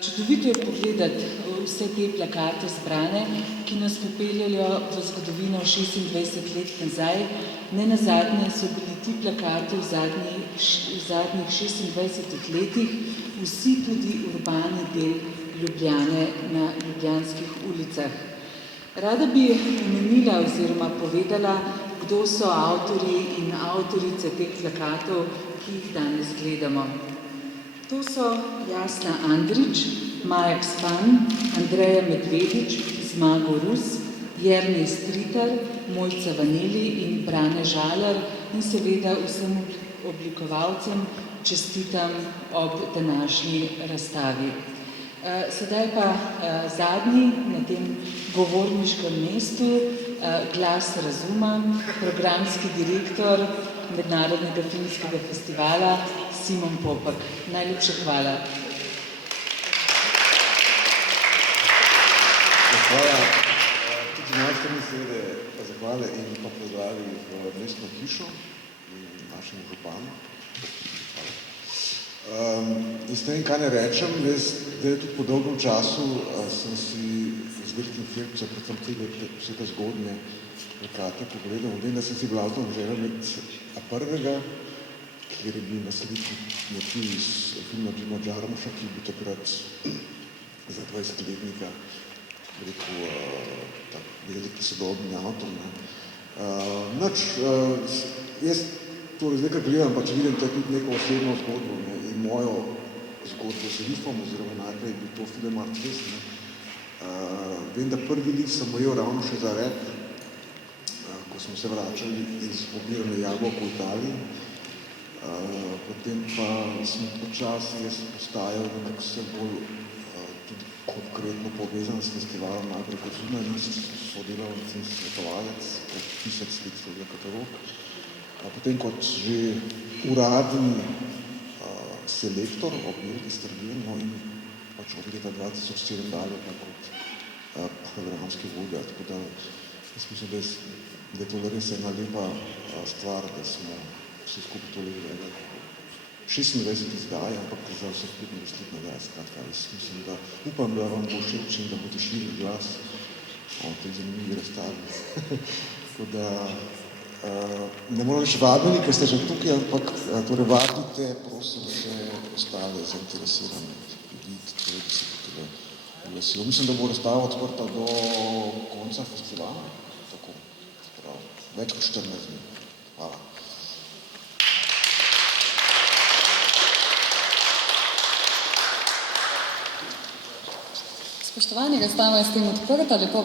Čudovito je pogledati vse te plakate zbrane, ki nas popeljajo v zgodovino 26 let nazaj. Nenazadnje so bili ti plakati v zadnjih 26 letih vsi tudi urbani del Ljubljane na ljubljanskih ulicah. Rada bi omenila oziroma povedala, kdo so avtorji in avtorice teh plakatov, ki jih danes gledamo. To so Jasna Andrić, Maja Kspan, Andreja Medvedić, Zmago Rus, Jernej Stritar, Mojca Vanili in Brane Žalar in seveda vsem oblikovalcem čestitam ob današnji razstavi. Sedaj pa zadnji na tem govorniškem mestu, Glas razuma, programski direktor Mednarodnega filmskega festivala Simon Popek. Najlepša hvala. Hvala. Tudi z moje strani seveda zahvale in pa pozdravi v mestno hišo in našemu županu. In s tem, kaj ne rečem, da tudi po dolgem času sem si z velikim filmcem, predvsem vse te zgodnje plakate pogledal. Vem, da sem si blazno želel imeti prvega, kjer je bil naslednji motiv iz filma Džima Džarmuša, ki je bil takrat za 20-letnika tak veliki sodobni avtor. Jaz to zdaj, kar gledam, pa če vidim, to je tudi neko osebno zgodbo in mojo zgodbo z rifom, oziroma najprej je bil to film Artvest. Vem, da prvi lik sem ujel ravno še za rep, ko smo se vračali iz pobirane jabolko v Italiji. Potem pa sem počasi jaz postajal nekako vse bolj tudi konkretno povezan s festivalom, najprej kot žurnalist, sodelavec in svetovalec, kot pisec slik katalog. Potem kot že uradni selektor ob Jelki Strgen, in pač od leta 2007 dalje pa kot programski vodja. Tako da jaz mislim, da je to res ena lepa stvar, da smo vse skupaj to gledali. 26 izdaj, ampak za vse 25 let nazaj. Skratka, jaz mislim, da upam, da vam bo všeč in da boste širili glas o tej zanimivi razstavi. Tako da ne moram reči vabili, ker ste že tukaj, ampak torej vabite, prosim, vse ostale zainteresirane ljudi, torej, da se tukaj uglasijo. Mislim, da bo razstava odprta do konca festivala. Tako, več kot 14 dni. Hvala. Spoštovani, razstava je s tem odprta, lepo